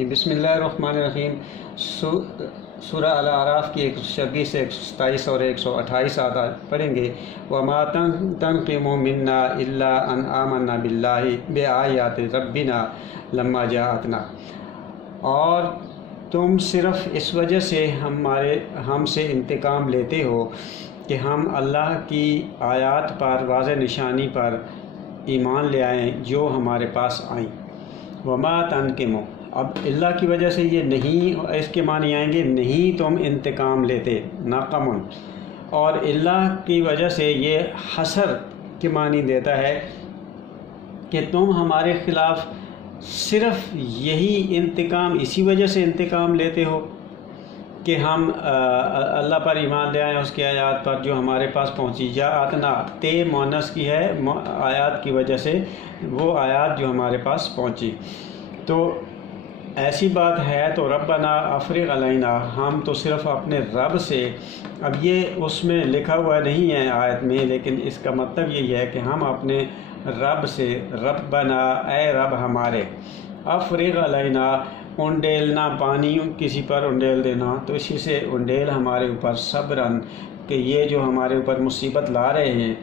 بسم اللہ الرحمن الرحیم۔ سورہ الاعراف کی 126 سے 127 اور 128 آیات پڑھیں گے۔ وَمَا تَنْقِمُ مِنَّا إِلَّا أَنْ آمَنَّا بِاللَّهِ بِآيَاتِ رَبِّنَا لَمَّا جَاءَتْنَا، اور تم صرف اس وجہ سے ہم سے انتقام لیتے ہو کہ ہم اللہ کی آیات پر، واضح نشانی پر ایمان لے آئیں جو ہمارے پاس آئیں۔ وما تنقم، اب اللہ کی وجہ سے یہ نہیں، اس کے معنی آئیں گے نہیں تم انتقام لیتے، ناقمن، اور اللہ کی وجہ سے یہ حسر کے معنی دیتا ہے کہ تم ہمارے خلاف صرف یہی انتقام، اسی وجہ سے انتقام لیتے ہو کہ ہم اللہ پر ایمان لے آئیں، اس کی آیات پر جو ہمارے پاس پہنچی۔ جاءتنا، تے مؤنث کی ہے، آیات کی وجہ سے وہ آیات جو ہمارے پاس پہنچی۔ تو ایسی بات ہے تو ربنا افرغ علینا، ہم تو صرف اپنے رب سے، اب یہ اس میں لکھا ہوا نہیں ہے آیت میں، لیکن اس کا مطلب یہی ہے کہ ہم اپنے رب سے، ربنا اے رب ہمارے، افرغ علینا انڈیلنا، پانی کسی پر انڈیل دینا، تو اسی سے انڈیل ہمارے اوپر صبرن، کہ یہ جو ہمارے اوپر مصیبت لا رہے ہیں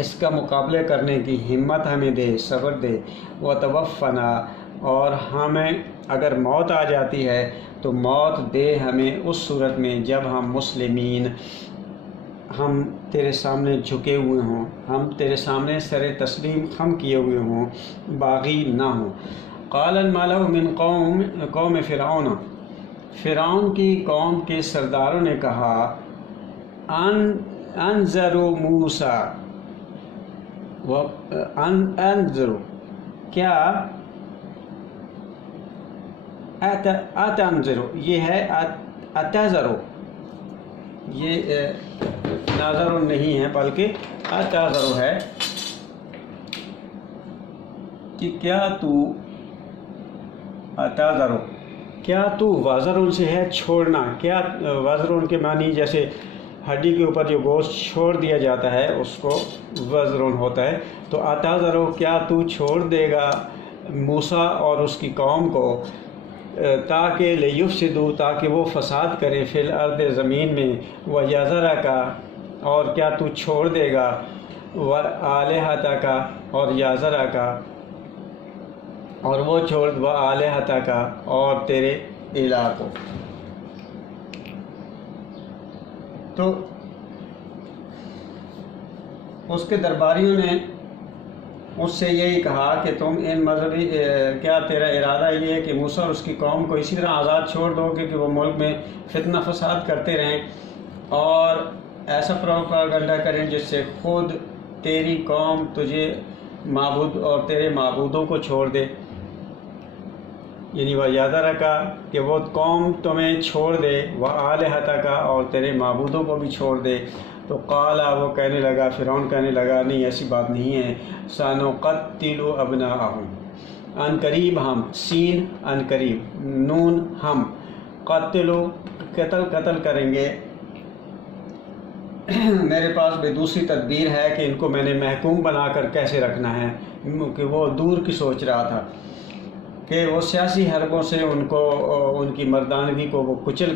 اس کا مقابلہ کرنے کی ہمت ہمیں دے، صبر دے۔ وتوفنا، اور ہمیں اگر موت آ جاتی ہے تو موت دے ہمیں اس صورت میں جب ہم مسلمین، ہم تیرے سامنے جھکے ہوئے ہوں، ہم تیرے سامنے سر تسلیم خم کیے ہوئے ہوں، باغی نہ ہوں۔ قال الملأ من قوم فرعون، فرعون کی قوم کے سرداروں نے کہا، انذروا موسیٰ، انذروا، کیا اتنذروا، یہ ہے اتذروا، یہ ناظر نہیں ہے بلکہ اتذروا ہے، کہ کیا تو اتذروا، کیا تو وزر سے ہے چھوڑنا، کیا وزر کے معنی جیسے ہڈی کے اوپر جو گوشت چھوڑ دیا جاتا ہے اس کو وزر ہوتا ہے، تو اتذروا، کیا تو چھوڑ دے گا موسیٰ اور اس کی قوم کو، تاکہ لیفسدوا، تاکہ وہ فساد کرے، فی الارض، زمین میں، ویذرک، اور کیا تو چھوڑ دے گا وآلہتک، اور یذرک، اور وہ چھوڑ وآلہتک، اور تیرے الہ کو۔ تو اس کے درباریوں نے اس سے یہی کہا کہ تم ان مذہبی، کیا تیرا ارادہ یہ ہے کہ موسیٰ اور اس کی قوم کو اسی طرح آزاد چھوڑ دو کہ وہ ملک میں فتنہ فساد کرتے رہیں اور ایسا پروپیگنڈا کریں جس سے خود تیری قوم تجھے معبود اور تیرے معبودوں کو چھوڑ دے، یعنی وَيَذَرَكَ، کہ وہ قوم تمہیں چھوڑ دے، وَآلِهَتَكَ، اور تیرے معبودوں کو بھی چھوڑ دے۔ تو قال، وہ کہنے لگا، فرعون کہنے لگا، نہیں ایسی بات نہیں ہے، سَنُقَتِّلُ أَبْنَاءَهُمْ، ان قریب ہم، سین ان قریب، نون ہم، قتلو قتل کریں گے۔ میرے پاس بھی دوسری تدبیر ہے کہ ان کو میں نے محکوم بنا کر کیسے رکھنا ہے، کہ وہ دور کی سوچ رہا تھا کہ وہ سیاسی حربوں سے ان کو، ان کی مردانگی کو وہ کچل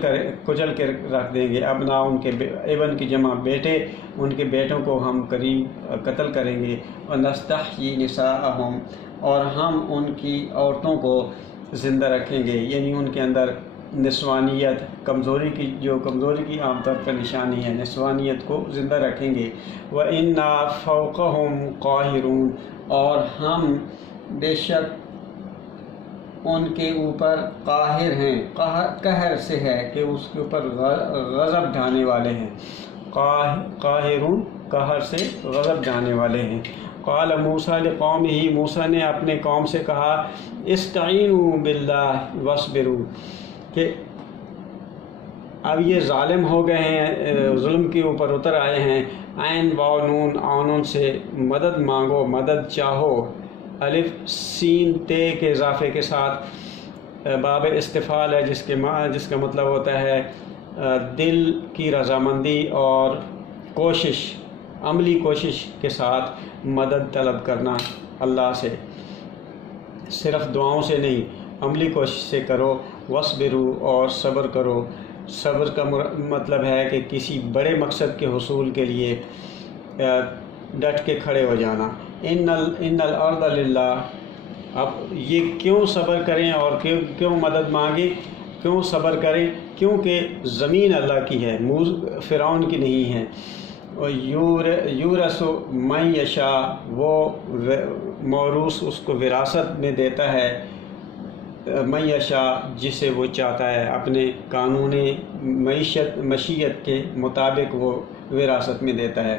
کے رکھ دیں گے۔ ابنا، ان کے ابن کی جمع بیٹے، ان کے بیٹوں کو ہم قریب قتل کریں گے۔ ونستحیی نساءہم، اور ہم ان کی عورتوں کو زندہ رکھیں گے، یعنی ان کے اندر نسوانیت، کمزوری کی عام طور پر نشانی ہے، نسوانیت کو زندہ رکھیں گے۔ وَإِنَّا فَوْقَهُمْ قَاهِرُونَ، اور ہم بے شک ان کے اوپر قاہر ہیں، قہر سے ہے کہ اس کے اوپر غضب ڈھانے والے ہیں، قاہرون، قہر سے غضب ڈھانے والے ہیں۔ قال موسیٰ لقومہ، موسیٰ نے اپنے قوم سے کہا، استعینوا باللہ واصبروا، کہ اب یہ ظالم ہو گئے ہیں، ظلم کے اوپر اتر آئے ہیں، عین واو نون، آنون سے مدد مانگو، مدد چاہو، الف سین تے کے اضافے کے ساتھ باب استفعال ہے جس کا مطلب ہوتا ہے دل کی رضامندی اور کوشش، عملی کوشش کے ساتھ مدد طلب کرنا اللہ سے، صرف دعاؤں سے نہیں۔ عملی کوشش سے کرو، وصبرو اور صبر کرو۔ صبر کا مطلب ہے کہ کسی بڑے مقصد کے حصول کے لیے ڈٹ کے کھڑے ہو جانا۔ ان الارض للہ، اب یہ کیوں صبر کریں اور کیوں مدد مانگیں، کیوں صبر کریں؟ کیونکہ زمین اللہ کی ہے، فرعون کی نہیں ہے۔ یورث من یشاء، وہ موروث اس کو وراثت میں دیتا ہے، من یشاء جسے وہ چاہتا ہے، اپنے قانون مشیت کے مطابق وہ وراثت میں دیتا ہے،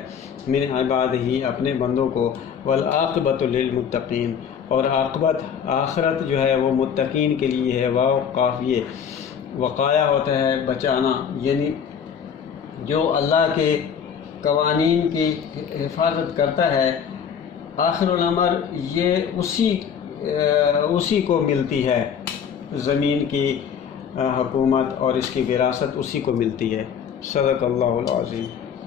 من عبادہ ہی اپنے بندوں کو، والعاقبۃ للمتقین، اور عاقبت آخرت جو ہے وہ متقین کے لیے ہے۔ واو قافیہ، وقایا ہوتا ہے بچانا، یعنی جو اللہ کے قوانین کی حفاظت کرتا ہے، آخر الامر یہ اسی کو ملتی ہے، زمین کی حکومت اور اس کی وراثت اسی کو ملتی ہے۔ صدق اللہ العظیم۔